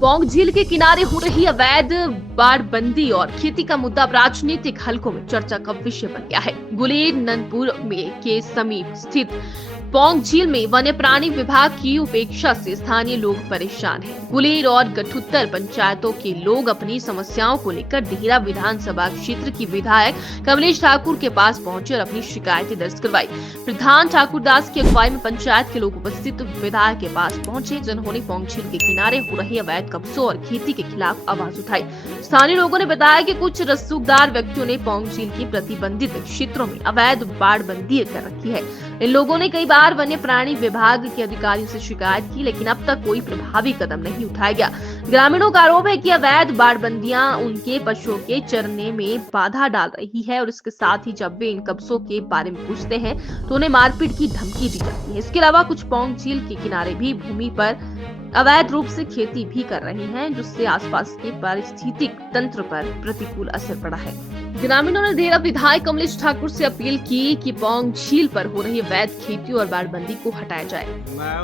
पौंग झील के किनारे हो रही अवैध बाड़बंदी और खेती का मुद्दा अब राजनीतिक हलकों में चर्चा का विषय बन गया है। गुलेर नंदपुर में के समीप स्थित पौंग झील में वन्य प्राणी विभाग की उपेक्षा से स्थानीय लोग परेशान हैं। गुलेर और गठुत्तर पंचायतों के लोग अपनी समस्याओं को लेकर देहरा विधानसभा क्षेत्र की विधायक कमलेश ठाकुर के पास पहुंचे और अपनी शिकायतें दर्ज करवाई। प्रधान ठाकुर दास की अगुवाई में पंचायत के लोग उपस्थित विधायक के पास पहुंचे, जिन्होंने पौंग झील के किनारे हो रहे अवैध कब्जों और खेती के खिलाफ आवाज उठाई। स्थानीय लोगों ने बताया कि कुछ रसूखदार व्यक्तियों ने पौंग झील की प्रतिबंधित क्षेत्रों में अवैध बाड़बंदी कर रखी है। इन लोगों ने कई बार वन्य प्राणी विभाग के अधिकारियों से शिकायत की, लेकिन अब तक कोई प्रभावी कदम नहीं उठाया गया। ग्रामीणों का आरोप है कि अवैध बाड़बंदियां उनके पशुओं के चरने में बाधा डाल रही है और इसके साथ ही जब वे इन कब्जों के बारे में पूछते हैं तो उन्हें मारपीट की धमकी दी जाती है। इसके अलावा कुछ पौंग झील के किनारे भी भूमि पर अवैध रूप से खेती भी कर रही हैं, जिससे आसपास के पारिस्थितिक तंत्र पर प्रतिकूल असर पड़ा है। ग्रामीणों ने देहरा विधायक कमलेश ठाकुर से अपील की कि पौंग झील पर हो रही अवैध खेती और बाड़बंदी को हटाया जाए। मैं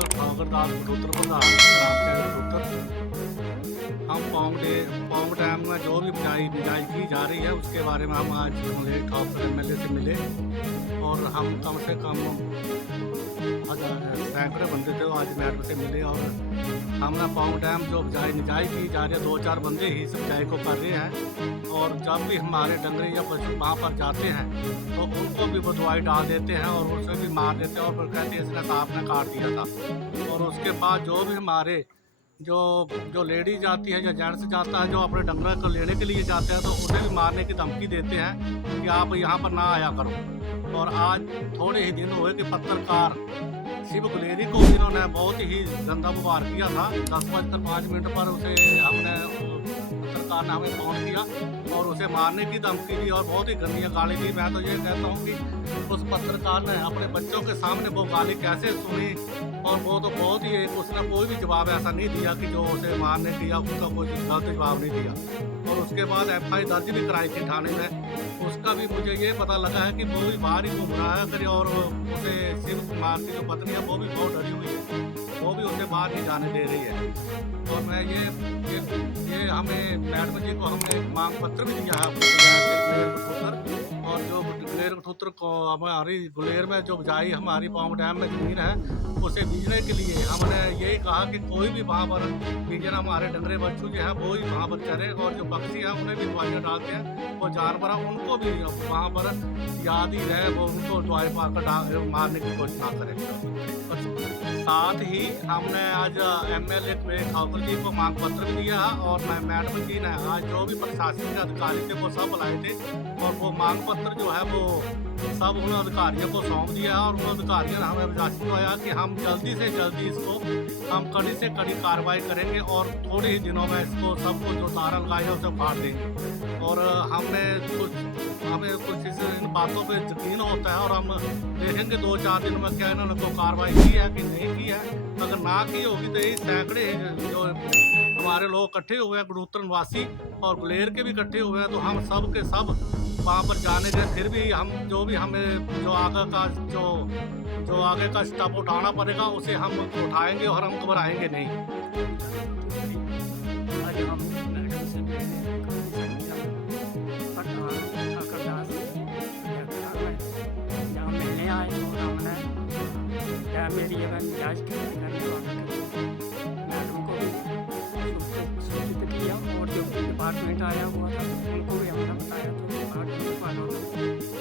हम पौंग डैम में जो भी बिजाई की जा रही है उसके बारे में हम आज कमलेश ठाकुर MLA से मिले और हम कम से कम सैकड़ों बंदे थे आज मैडम से मिले और हमने पौंग डैम जो बिजाई की जा रही है 2-4 बंदे ही इस बिजाई को कर रहे हैं और जब भी हमारे डंगरे या पशु वहाँ पर जाते हैं तो उनको भी वो दवाई डाल देते हैं और उसे भी मार देते हैं और फिर कहते हैं इसने सांप ने काट दिया था। और उसके बाद जो भी हमारे जो लेडी जाती है या जेंट्स जाता है जो अपने डंगर को लेने के लिए जाते हैं तो उसे भी मारने की धमकी देते हैं कि आप यहाँ पर ना आया करो। और आज थोड़े ही दिन हुए कि पत्रकार शिव गुलेरी को इन्होंने बहुत ही गंदा व्यवहार किया था। 10:05 पर उसे हमने पत्रकार ने हमें फोन किया और उसे मारने की धमकी दी और बहुत ही गंदी गाली दी। मैं तो ये कहता हूँ कि उस पत्रकार ने अपने बच्चों के सामने वो गाली कैसे सुनी और वो तो बहुत ही उसने कोई भी जवाब ऐसा नहीं दिया कि जो उसे मारने की या उसका कोई गलत जवाब नहीं दिया। और उसके बाद FI दर्ज भी कराई थी थाने में। उसका भी मुझे ये पता लगा है कि वो भी बाहर ही घूम रहा है करे और उसे शिव कुमार की जो पत्नी है वो भी बहुत डरी हुई है, वो भी उसे बाहर नहीं जाने दे रही है। और मैं ये हमें मैडम जी को हमने मांग पत्र भी दिया है और जो गुलेर गठुत्तर को हमारी गुलेर में जो बिजाई हमारी पौंग डैम में ज़मीन है उसे बीजने के लिए हमने यही कहा कि कोई भी वहाँ पर बीजना हमारे डंगरे बच्चू जो है वो ही वहाँ पर चरे और जो पक्षी हैं उन्हें भी दवाइयाँ डालते हैं वो जानवर हैं उनको भी वहाँ पर याद ही रहे वो उनको दवाई मारकर मारने की कोशिश ना करें। साथ ही हमने आज MLA ठाकुर जी को मांग पत्र भी दिया और मैडम जी ने आज जो भी प्रशासनिक अधिकारी थे वो सब बुलाए थे और वो मांग पत्र जो है वो सब उन अधिकारियों को सौंप दिया और उन अधिकारियों ने हमें आश्वासन दिया कि हम जल्दी से जल्दी इसको हम कड़ी से कड़ी कार्रवाई करेंगे और थोड़े ही दिनों में इसको सबको जो तारा लगाए उसे फाड़ देंगे। और हमें कुछ इन बातों पे यकीन होता है और हम देखेंगे 2-4 दिन में क्या इन्होंने कोई कार्रवाई की है कि नहीं की है। अगर ना की होगी तो यही सैकड़े जो हमारे लोग इकट्ठे हुए हैं गठुत्तर निवासी और गुलेर के भी इकट्ठे हुए हैं तो हम सब के सब वहाँ पर जाने के फिर भी हम जो भी हमें जो आगे का स्टेप उठाना पड़ेगा उसे हम उठाएंगे और हम घबराएंगे नहीं। आज हम मैडम से मिलने आए और हमने मेरी जाँच करने मैडम को भी सूचित किया और जो डिपार्टमेंट आया हुआ था उनको भी हमने बताया तो डिपार्टमेंट वालों ने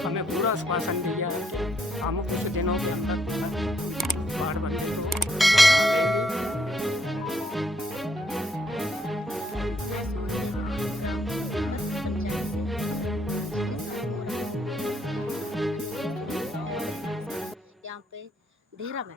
हमें पूरा आश्वासन दिया है कि हम कुछ दिनों के अंदर बाड़बंदी को हटा देंगे। यहाँ पे देहरा में